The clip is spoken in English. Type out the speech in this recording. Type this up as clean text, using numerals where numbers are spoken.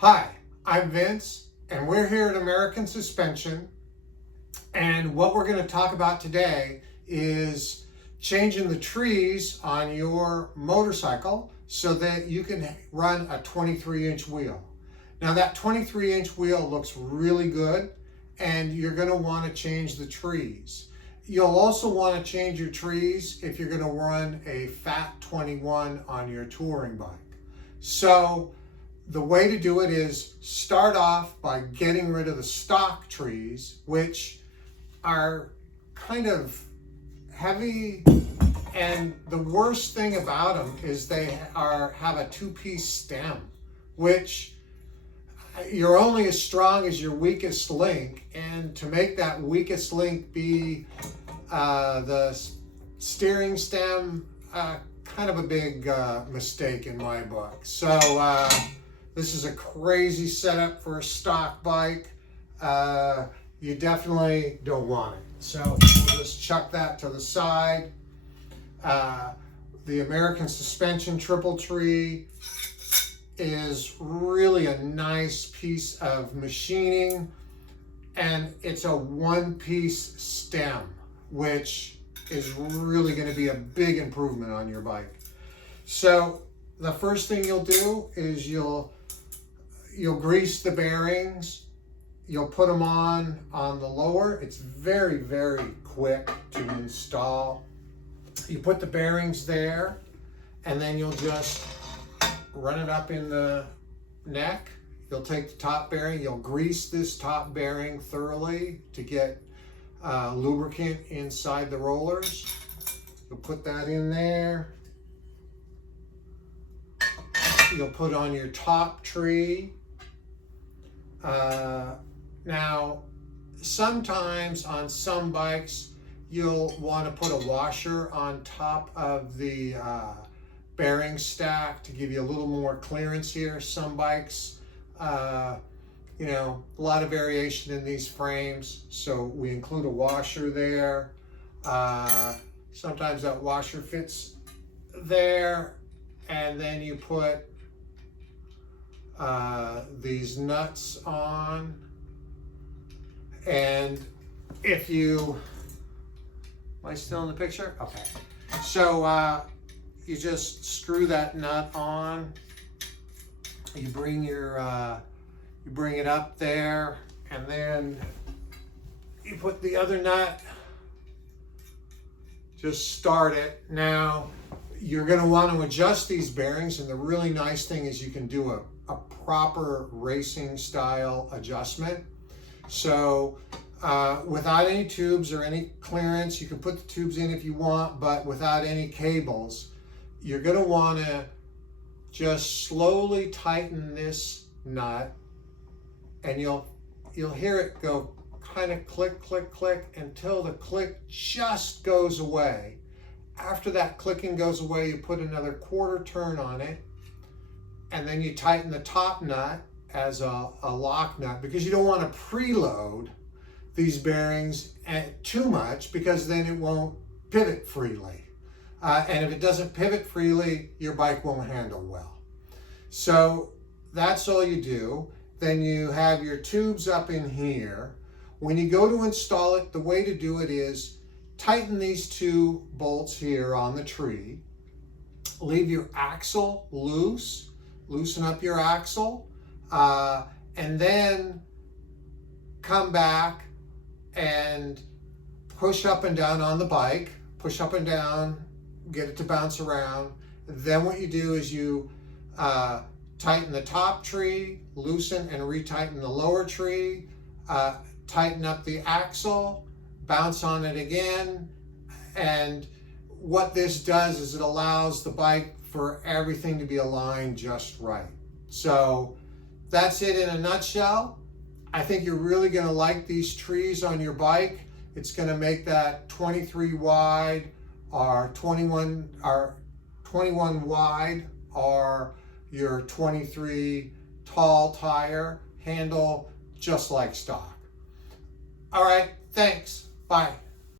Hi, I'm Vince, and we're here at American Suspension, and what we're going to talk about today is changing the trees on your motorcycle so that you can run a 23-inch wheel. Now that 23-inch wheel looks really good, and you're going to want to change the trees. You'll also want to change your trees if you're going to run a Fat 21 on your touring bike. So the way to do it is start off by getting rid of the stock trees, which are kind of heavy, and the worst thing about them is they have a two-piece stem, which you're only as strong as your weakest link, and to make that weakest link be the steering stem, kind of a big mistake in my book. So this is a crazy setup for a stock bike. You definitely don't want it. So we'll just chuck that to the side. The American Suspension Triple Tree is really a nice piece of machining, and it's a one-piece stem, which is really going to be a big improvement on your bike. So the first thing you'll do is you'll grease the bearings. You'll put them on the lower. It's very, very quick to install. You put the bearings there, and then you'll just run it up in the neck. You'll take the top bearing. You'll grease this top bearing thoroughly to get lubricant inside the rollers. You'll put that in there. You'll put on your top tree. Now, sometimes on some bikes, you'll want to put a washer on top of the bearing stack to give you a little more clearance here. Some bikes, you know, a lot of variation in these frames, so we include a washer there. Sometimes that washer fits there, and then you put these nuts on, and if you, am I still in the picture? Okay. So you just screw that nut on. You bring it up there, and then you put the other nut. Just start it. Now you're going to want to adjust these bearings, and the really nice thing is you can do a proper racing style adjustment. So without any tubes or any clearance, you can put the tubes in if you want, but without any cables, you're going to want to just slowly tighten this nut, and you'll hear it go kind of click, click, click until the click just goes away. After that clicking goes away, you put another quarter turn on it, and then you tighten the top nut as a lock nut, because you don't want to preload these bearings too much, because then it won't pivot freely. And if it doesn't pivot freely, your bike won't handle well. So that's all you do. Then you have your tubes up in here. When you go to install it, the way to do it is tighten these two bolts here on the tree. Leave your axle loose. Loosen up your axle. And then come back and push up and down on the bike. Push up and down, get it to bounce around. Then what you do is you tighten the top tree, loosen and retighten the lower tree, tighten up the axle, bounce on it again. And what this does is it allows the bike for everything to be aligned just right. So that's it in a nutshell. I think you're really going to like these trees on your bike. It's going to make that 23 wide or 21 wide or your 23 tall tire handle just like stock. All right, thanks. Bye.